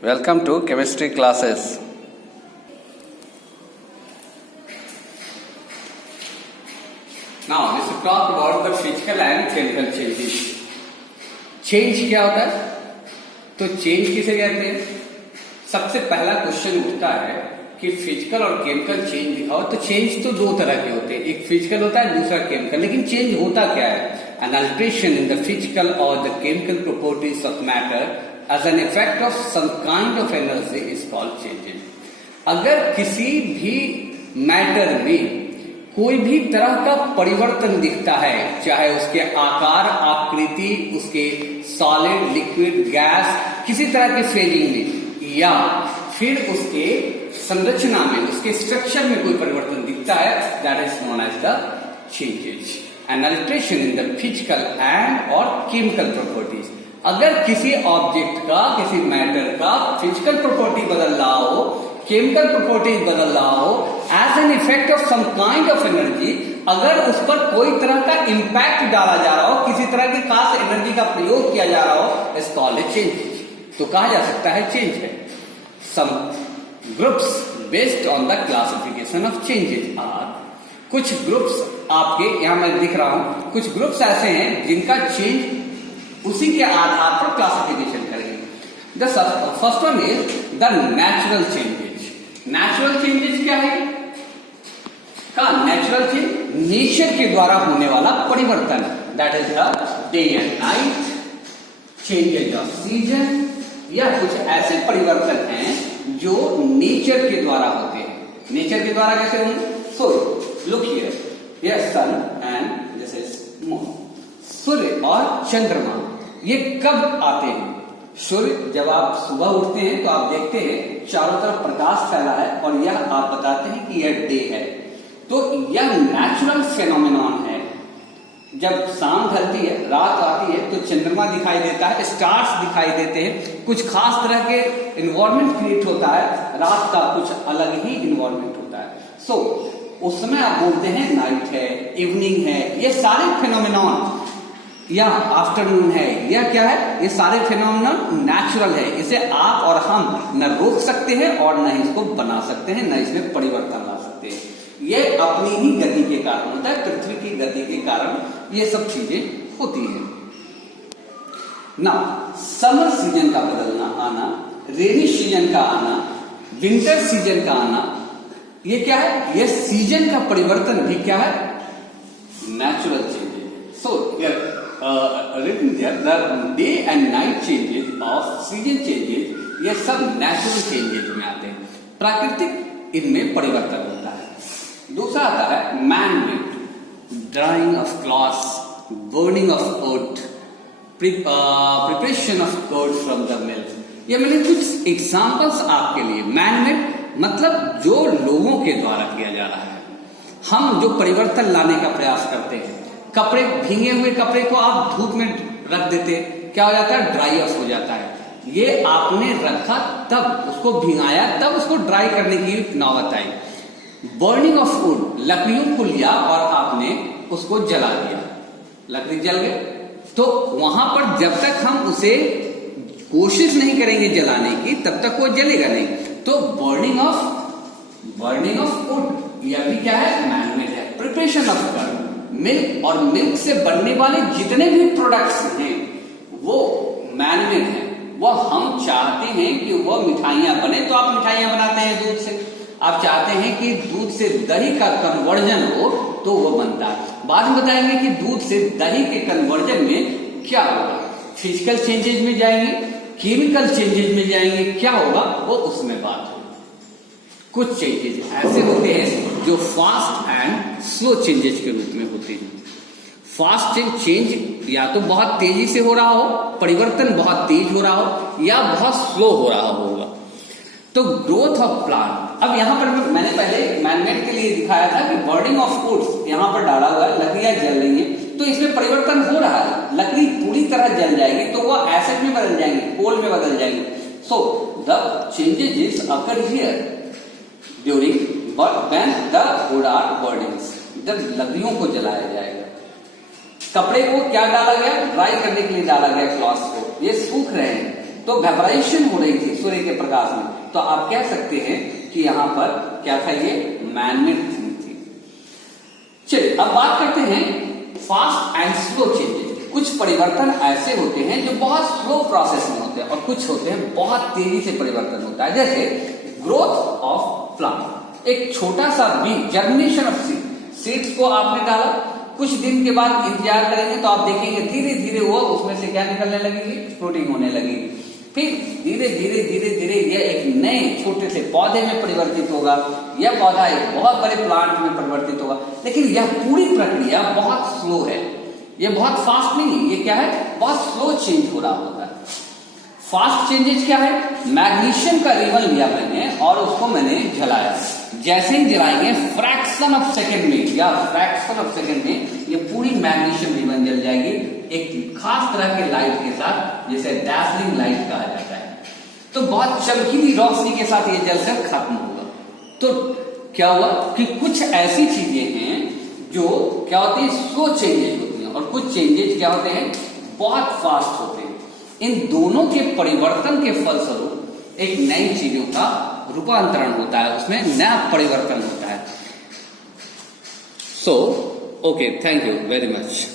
Welcome to chemistry classes. Now let's talk about the physical and chemical changes. Change क्या होता है? तो change किसे कहते हैं? सबसे पहला क्वेश्चन उठता है कि फिजिकल और केमिकल चेंज दिखाओ। तो चेंज तो दो तरह के होते हैं, एक फिजिकल होता है, दूसरा केमिकल। लेकिन चेंज होता क्या है? An alteration in the physical or the chemical properties of matter as an effect of some kind of energy is called changes. अगर किसी भी मैटर में कोई भी तरह का परिवर्तन दिखता है, चाहे उसके आकार, आकृति, उसके सॉलिड, लिक्विड, गैस, किसी तरह के फेजिंग में या फिर उसके संरचना में, उसके स्ट्रक्चर में कोई परिवर्तन दिखता है, that is known as the changes. An alteration in the physical and और केमिकल प्रॉपर्टीज। अगर किसी ऑब्जेक्ट का, किसी मैटर का फिजिकल प्रॉपर्टी बदल रहा हो, केमिकल प्रॉपर्टीज बदल रहा हो, as an effect of some kind of energy, अगर उस पर कोई तरह का इंपैक्ट डाला जा रहा हो, किसी तरह की खास एनर्जी का प्रयोग किया जा रहा हो, इज कॉल्ड ए चेंज। तो कहा जा सकता है चेंज है। Some groups based on the classification of changes are, कुछ ग्रुप्स आपके यहां मैं दिख रहा हूं, कुछ ग्रुप्स ऐसे हैं जिनका चेंज उसी के आधार पर क्लासिफिकेशन करेंगे। The first one is the natural changes. Natural changes क्या है? का नेचुरल चेंज नेचर के द्वारा होने वाला परिवर्तन, that is the day and night, changes off season, या कुछ ऐसे परिवर्तन हैं जो नेचर के द्वारा होते हैं। नेचर के द्वारा कैसे होंगे? So look here, yes son and this is moon. सूर्य और चंद्रमा ये कब आते हैं? सूर्य जब आप सुबह उठते हैं तो आप देखते हैं चारों तरफ प्रकाश फैला है और यह आप बताते हैं कि यह डे है। तो यह नेचुरल फेनोमेनॉन है। जब शाम ढलती है, रात आती है, तो चंद्रमा दिखाई देता है, स्टार्स दिखाई देते हैं, कुछ खास तरह के इन्वायरमेंट क्रिएट होता है, रात का कुछ अलग ही इन्वायरमेंट होता है। सो उस समय आप बोलते हैं नाइट है, इवनिंग है, ये सारे फेनोमेनॉन, या आफ्टरनून है, यह क्या है? ये सारे फिनोमिनन नेचुरल है। इसे आप और हम न रोक सकते हैं और न इसको बना सकते हैं, न इसमें परिवर्तन ला सकते हैं। ये अपनी ही गति के कारण होता है, पृथ्वी की गति के कारण ये सब चीजें होती हैं। ना समर सीजन का बदलना आना, रेनी सीजन का आना, विंटर सीजन का आना, ये क्या है? ये सीजन का परिवर्तन भी क्या है? Natural changes. So written there, the day and night changes of season changes, ये सब नेचुरल चेंजेस में आते हैं। प्राकृतिक इनमें परिवर्तन होता है। दूसरा आता है man made, drying of clothes, burning of wood, preparation of curd from the milk. ये मैंने कुछ एग्जांपल्स आपके लिए। मैन मेड मतलब जो लोगों के द्वारा किया जा रहा है। हम जो परिवर्तन लाने का प्रयास करते हैं, कपड़े, भीगे हुए कपड़े को आप धूप में रख देते, क्या हो जाता है? ड्राई ऑफ हो जाता है। ये आपने रखा, तब उसको भिगाया, तब उसको ड्राई करने की नौबत आई। बर्निंग ऑफ वुड, लकड़ियों को लिया और आपने उसको जला दिया, लकड़ी जल गई। तो वहां पर जब तक हम उसे कोशिश नहीं करेंगे जलाने की, तब तक वो जलेगा नहीं। तो बर्निंग ऑफ वुड, यह भी क्या है? मैनमेड है। प्रिपरेशन ऑफ कर्ड, मिल्क, और मिल्क से बनने वाले जितने भी प्रोडक्ट्स हैं वो मैनमेड हैं। वो हम चाहते हैं कि वो मिठाइयां बने, तो आप मिठाइयां बनाते हैं दूध से। आप चाहते हैं कि दूध से दही का कन्वर्जन हो, तो वो बनता है। बाद में बताएंगे कि दूध से दही के कन्वर्जन में क्या होगा। फिजिकल चेंजेस में जाएंगे, केमिकल चेंजेस में जाएंगे, क्या होगा वो उसमें बात होगी। कुछ चेंजेस ऐसे होते हैं जो फास्ट एंड स्लो चेंजेस के रूप में होते हैं। फास्ट चेंज या तो बहुत तेजी से हो रहा हो, परिवर्तन बहुत तेज हो रहा हो, या बहुत स्लो हो रहा होगा। तो ग्रोथ ऑफ प्लांट, अब यहां पर मैंने पहले मैनमेड के लिए दिखाया था कि बर्निंग ऑफ वुड्स यहां पर डाला हुआ है, लकड़ियां जल रही हैं, तो इसमें परिवर्तन हो रहा है। लकड़ी पूरी तरह जल जाएगी तो वो एसिड में बदल जाएंगे, कोल में बदल जाएंगे। So the changes occur here during when the wood are burning, जब लकड़ियों को जलाया जाएगा। कपड़े को क्या डाला गया? ड्राई करने के लिए डाला गया क्लॉथ्स को। ये सूख रहे हैं, तो वेपराइजेशन हो रही थी सूर्य के प्रकाश में, तो आप कह सकते हैं कि यहां पर क्या था, ये मैनमेड थिंग थी। चलिए अब बात करते हैं फास्ट एंड स्लो चेंजेस। कुछ परिवर्तन ऐसे होते हैं जो बहुत स्लो प्रोसेस में होते हैं और कुछ होते हैं बहुत तेजी से परिवर्तन होता है। जैसे ग्रोथ ऑफ प्लांट, एक छोटा सा बीज, जर्मिनेशन ऑफ सीड्स को आपने डाला, कुछ दिन के बाद इंतजार करेंगे तो आप देखेंगे धीरे धीरे वो उसमें से क्या निकलने लगेगी, स्प्रूटिंग होने लगेगी। फिर धीरे धीरे धीरे धीरे यह एक नए छोटे से पौधे में परिवर्तित होगा, यह पौधा एक बहुत बड़े प्लांट में परिवर्तित होगा। लेकिन यह पूरी प्रक्रिया बहुत स्लो है, यह बहुत फास्ट नहीं है, ये क्या है, बहुत स्लो चेंज हो रहा होता है। फास्ट चेंजेस क्या है, मैग्नीशियम का रिबन लिया मैंने और उसको मैंने जलाया, जैसे ही जलाएंगे फ्रैक्शन ऑफ सेकंड में या फ्रैक्शन ऑफ सेकंड में ये पूरी मैग्नीशियम रिबन जल जाएगी एक खास तरह के लाइट के साथ, जिसे डैसलिंग लाइट कहा जाता है। तो बहुत चमकीली रोशनी के साथ ये जलकर खत्म होगा। तो क्या हुआ कि कुछ ऐसी चीजें हैं जो क्या होती है, स्लो चेंजेस होती हैं, और कुछ चेंजेस क्या होते हैं, बहुत फास्ट होते हैं। इन दोनों के परिवर्तन के फलस्वरूप एक नई चीजों का रूपांतरण होता है, उसमें नया परिवर्तन होता है। So okay, thank you very much.